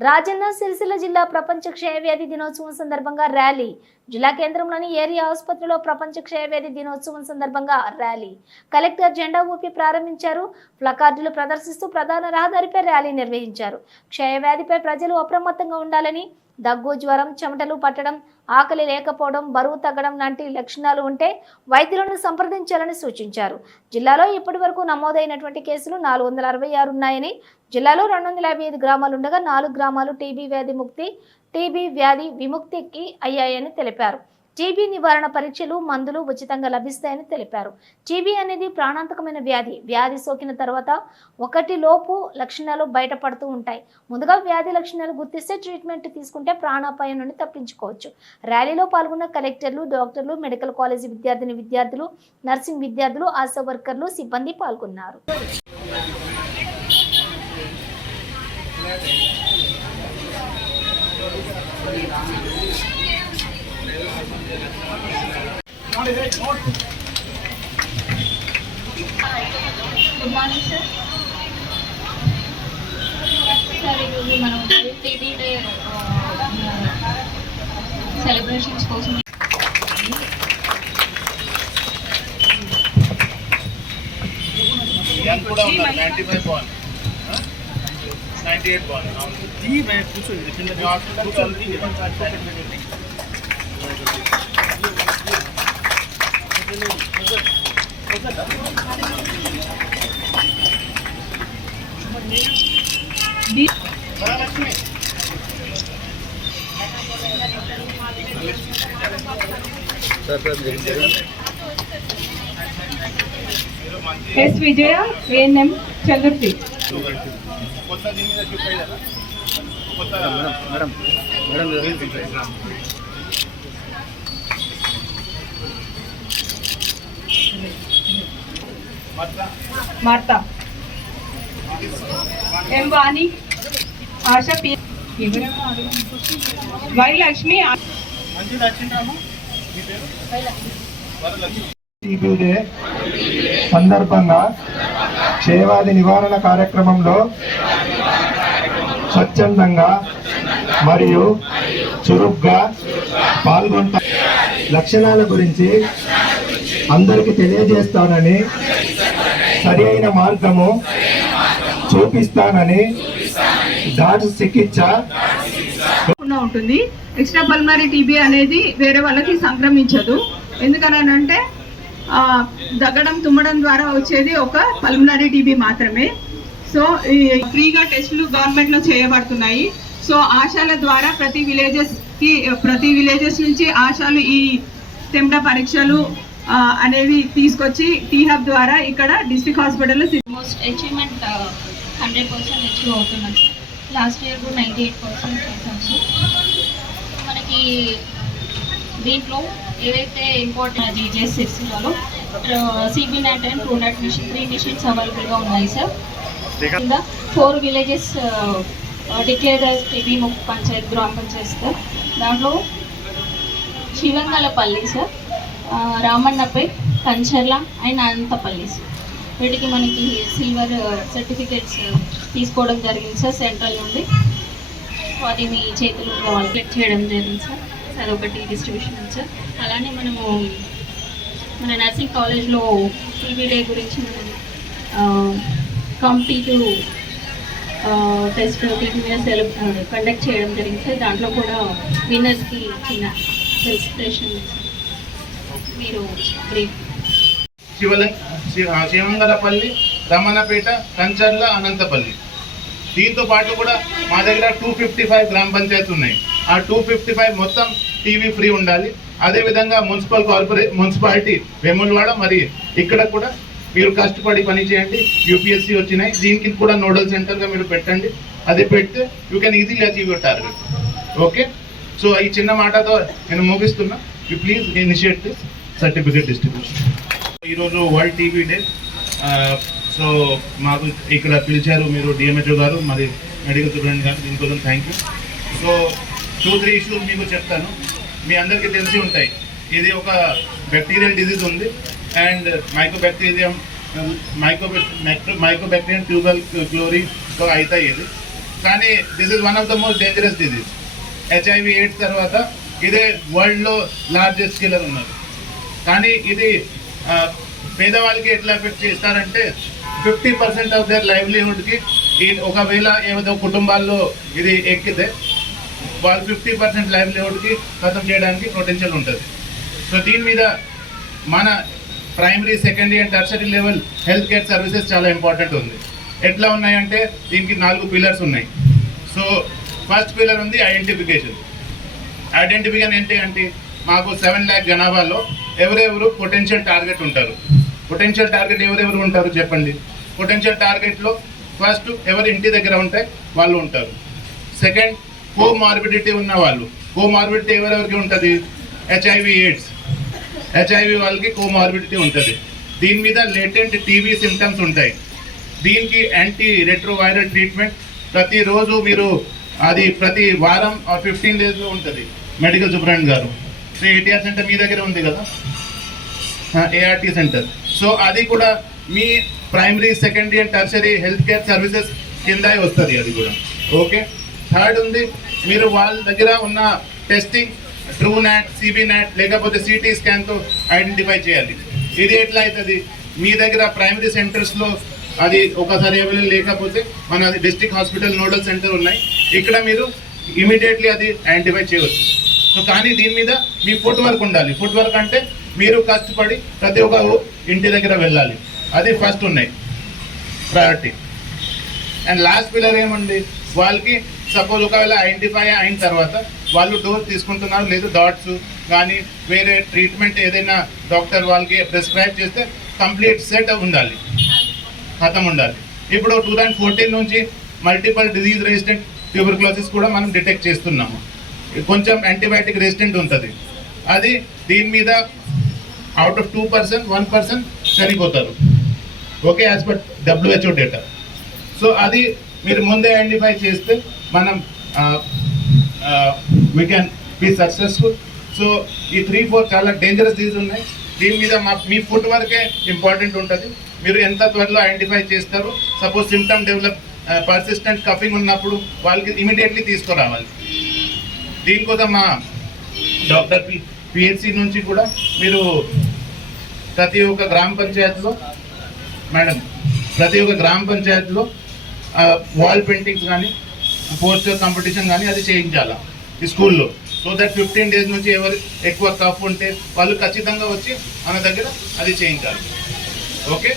రాజన్న సిరిసిల్ల జిల్లా ప్రపంచ క్షయవ్యాధి దినోత్సవం సందర్భంగా ర్యాలీ. జిల్లా కేంద్రంలోని ఏరియా ఆసుపత్రిలో ప్రపంచ క్షయవ్యాధి దినోత్సవం సందర్భంగా ర్యాలీ కలెక్టర్ జెండా ఊపి ప్రారంభించారు. ప్లకార్డులు ప్రదర్శిస్తూ ప్రధాన రహదారిపై ర్యాలీ నిర్వహించారు. క్షయవ్యాధిపై ప్రజలు అప్రమత్తంగా ఉండాలని, దగ్గు, జ్వరం, చెమటలు పట్టడం, ఆకలి లేకపోవడం, బరువు తగ్గడం లాంటి లక్షణాలు ఉంటే వైద్యులను సంప్రదించాలని సూచించారు. జిల్లాలో ఇప్పటి వరకు నమోదైనటువంటి కేసులు 466 ఉన్నాయని, జిల్లాలో 255 గ్రామాలుండగా 4 గ్రామాలు టీబీ వ్యాధి విముక్తికి అయ్యాయని తెలిపారు. టీబీ నివారణ పరీక్షలు, మందులు ఉచితంగా లభిస్తాయని తెలిపారు. టీబీ అనేది ప్రాణాంతకమైన వ్యాధి సోకిన తర్వాత 1 లోపు లక్షణాలు బయటపడుతూ ఉంటాయి. ముందుగా వ్యాధి లక్షణాలు గుర్తిస్తే ట్రీట్మెంట్ తీసుకుంటే ప్రాణాపాయం నుండి తప్పించుకోవచ్చు. ర్యాలీలో పాల్గొన్న కలెక్టర్లు, డాక్టర్లు, మెడికల్ కాలేజీ విద్యార్థులు, నర్సింగ్ విద్యార్థులు, ఆశా వర్కర్లు, సిబ్బంది పాల్గొన్నారు. Good morning sir. సార్ ఈరోజు మనం టీబీ డే సెలబ్రేషన్స్ కోసం కూడా ఉన్నారు. 95 బాల్ 98 బాల్ ఎస్ విజయ ఏఎన్ఎం చంద్రతి. కొత్త దీని మీద షిఫ్ట్ అయ్యారా? కొత్త madam Martha M Vani Asha P why Lakshmi మంచి నచ్చింటాము. మీ పేరు వరలక్ష్మి. టీబీ డే సందర్భంగా క్షయవ్యాధి నివారణ కార్యక్రమంలో స్వచ్ఛందంగా మరియు చురుగ్గా పాల్గొంటా లక్షణాల గురించి అందరికి తెలియజేస్తానని, సరి అయిన మార్గము చూపిస్తానని, డాక్టర్ చికిత్స ఉంటుంది. ఎక్స్ట్రా పల్మనరీ టీబీ అనేది వేరే వాళ్ళకి సంక్రమించదు. ఎందుకనంటే దగ్గడం, తుమ్మడం ద్వారా వచ్చేది ఒక పల్మనరీ టీబీ మాత్రమే. సో ఈ ఫ్రీగా టెస్టులు గవర్నమెంట్లో చేయబడుతున్నాయి. సో ఆశాల ద్వారా ప్రతి విలేజెస్ నుంచి ఆశాలు ఈ తెండ పరీక్షలు అనేవి తీసుకొచ్చి టీహబ్ ద్వారా ఇక్కడ డిస్ట్రిక్ట్ హాస్పిటల్లో మోస్ట్ అచీవ్మెంట్ 100% అచీవ్ అవుతున్నాం. లాస్ట్ ఇయర్ కూడా 98% చేసాం. మనకి దీంట్లో ఏవైతే ఇంపార్టెంట్ జీజీఎస్ సిరిసిల్లలో CB NAAT and TrueNat machine 3 machines అవైలబుల్గా ఉన్నాయి సార్. కింద 4 విలేజెస్ డిక్లేర్ టీబీ ముఖ్య పంచాయత్, గ్రామ పంచాయత్ సార్. దాంట్లో Shivangalapalli sir, Ramannapet, Kancharla and Anantapalli sir. వీటికి మనకి సిల్వర్ సర్టిఫికేట్స్ తీసుకోవడం జరిగింది సార్ సెంట్రల్ నుండి. అది మీ చేతులు కలెక్ట్ చేయడం జరిగింది సార్. అదొకటి డిస్ట్రిబ్యూషన్ సార్. అలానే మనము మన నర్సింగ్ కాలేజ్లో టీబీ డే గురించి మనం కాంపిటేటివ్ టెస్ట్ టీబీ మీద కండక్ట్ చేయడం జరిగింది సార్. దాంట్లో కూడా విన్నర్స్కి చిన్న సెలబ్రేషన్ మీరు బ్రీఫ్. శివంగలపల్లి, రమణపేట, కంచర్ల, అనంతపల్లి. దీంతో పాటు కూడా మా దగ్గర 255 గ్రామ పంచాయతీ ఉన్నాయి. ఆ 255 మొత్తం టీవీ ఫ్రీ ఉండాలి. అదేవిధంగా మున్సిపాలిటీ వేములవాడ, మరి ఇక్కడ కూడా మీరు కష్టపడి పని చేయండి. యూపీఎస్సీ వచ్చినాయి, దీనికి కూడా నోడల్ సెంటర్గా మీరు పెట్టండి. అది పెడితే you can easily achieve your target. Okay, so ఈ చిన్న మాటతో నేను ముగిస్తున్నా. You please initiate this certificate distribution. ఈరోజు వరల్డ్ టీబీ డే. సో మాకు ఇక్కడ పిలిచారు మీరు, డిఎంహెచ్ఓ గారు, మరి మెడికల్ సూపరింటెండెంట్ గారు, దీనికోసం థ్యాంక్ యూ. సో 2-3 ఇష్యూస్ మీకు చెప్తాను. మీ అందరికీ తెలిసి ఉంటాయి, ఇది ఒక బ్యాక్టీరియల్ డిజీజ్ ఉంది. అండ్ మైకోబ్యాక్టీరియం ట్యూబల్ క్లోరీతో అవుతాయి ఇది. కానీ this is one of the most dangerous disease. HIV AIDS తర్వాత ఇదే వరల్డ్లో లార్జెస్ట్ కిల్లర్ ఉన్నారు. కానీ ఇది పేదవాళ్ళకి ఎట్లా ఎఫెక్ట్ చేస్తారంటే 50% ఆఫ్ దర్ లైవ్లీహుడ్కి ఒకవేళ ఏదో కుటుంబాల్లో ఇది ఎక్కితే వాళ్ళు 50% లైవ్లీహుడ్కి ఖతం చేయడానికి పొటెన్షియల్ ఉంటుంది. సో దీని మీద మన primary, secondary and tertiary level health care services చాలా ఇంపార్టెంట్ ఉంది. ఎట్లా ఉన్నాయంటే దీనికి 4 పిల్లర్స్ ఉన్నాయి. సో ఫస్ట్ పిల్లర్ ఉంది ఐడెంటిఫికేషన్. ఐడెంటిఫికేషన్ ఏంటి అంటే మాకు 7 lakh జనాభాలో ఎవరెవరు పొటెన్షియల్ టార్గెట్ ఉంటారు. పొటెన్షియల్ టార్గెట్ ఎవరెవరు ఉంటారు చెప్పండి. పొటెన్షియల్ టార్గెట్లో ఫస్ట్ ఎవరు ఇంటి దగ్గర ఉంటే వాళ్ళు ఉంటారు. సెకండ్ కోమార్బిడిటీ ఉన్న వాళ్ళు. కోమార్బిడిటీ ఎవరెవరికి ఉంటుంది? HIV AIDS. HIV వాళ్ళకి కోమార్బిడిటీ ఉంటుంది. దీని మీద లేటెంట్ టీబీ సిమ్టమ్స్ ఉంటాయి. దీనికి యాంటీ రెట్రోవైరల్ ట్రీట్మెంట్ ప్రతిరోజు మీరు అది ప్రతి వారం 15 daysలో ఉంటుంది. మెడికల్ సూపరింటెండెంట్ గారు ATR సెంటర్ మీ దగ్గర ఉంది కదా, ART సెంటర్. సో అది కూడా మీ primary, secondary and tertiary health care services కింద వస్తుంది అది కూడా. ఓకే. థర్డ్ ఉంది మీరు వాళ్ళ దగ్గర ఉన్న టెస్టింగ్ TrueNAT, CBNAT లేకపోతే CT స్కాన్తో ఐడెంటిఫై చేయాలి. ఇది ఎట్లా అవుతుంది? మీ దగ్గర ప్రైమరీ సెంటర్స్లో అది ఒకసారి అవైలబుల్ లేకపోతే మన డిస్ట్రిక్ట్ హాస్పిటల్ నోడల్ సెంటర్ ఉన్నాయి, ఇక్కడ మీరు ఇమీడియట్లీ అది ఐడెంటిఫై చేయవచ్చు. సో కానీ దీని మీద మీ ఫుట్ వర్క్ ఉండాలి. ఫుట్ వర్క్ అంటే మీరు కష్టపడి ప్రతి ఒక్క ఇంటి దగ్గర వెళ్ళాలి. అది ఫస్ట్ ఉన్నాయి ప్రయారిటీ. అండ్ లాస్ట్ పిల్లర్ ఏముంది, వాళ్ళకి సపోజ్ ఒకవేళ ఐడెంటిఫై అయిన తర్వాత వాళ్ళు డోస్ తీసుకుంటున్నారు లేదు, డాట్స్ కానీ వేరే ట్రీట్మెంట్ ఏదైనా డాక్టర్ వాళ్ళకి ప్రిస్క్రైబ్ చేస్తే కంప్లీట్ సెట్ ఉండాలి, ఖతం ఉండాలి. ఇప్పుడు 2014 నుంచి మల్టిపల్ డిజీజ్ రెసిస్టెంట్ ట్యూబర్క్లోసిస్ కూడా మనం డిటెక్ట్ చేస్తున్నాము. కొంచెం యాంటీబయాటిక్ రెసిస్టెంట్ ఉంటుంది. అది దీని మీద అవుట్ ఆఫ్ 2% 1% చనిపోతారు. ఓకే, యాజ్ పర్ WHO డేటా. సో అది మీరు ముందే ఐడెంటిఫై చేస్తే మనం we can be successful. So ఈ 3-4 చాలా డేంజరస్ డిజీజ్ ఉన్నాయి. దీని మీద మీ ఫుట్ వర్కే ఇంపార్టెంట్ ఉంటుంది. మీరు ఎంత త్వరలో ఐడెంటిఫై చేస్తారు. Suppose symptom develop persistent cuffing ఉన్నప్పుడు వాళ్ళకి ఇమీడియట్లీ తీసుకురావాలి. దీనికోసం మా డాక్టర్ PHC నుంచి కూడా మీరు ప్రతి ఒక్క గ్రామ పంచాయతీలో వాల్ పెయింటింగ్స్ కానీ పోస్టర్ కాంపిటీషన్ కానీ అది చేయించాలా ఈ స్కూల్లో. సో దట్ 15 days నుంచి ఎవరు ఎక్కువ కఫ్ ఉంటే వాళ్ళు ఖచ్చితంగా వచ్చి మన దగ్గర అది చేయించాలి. ఓకే.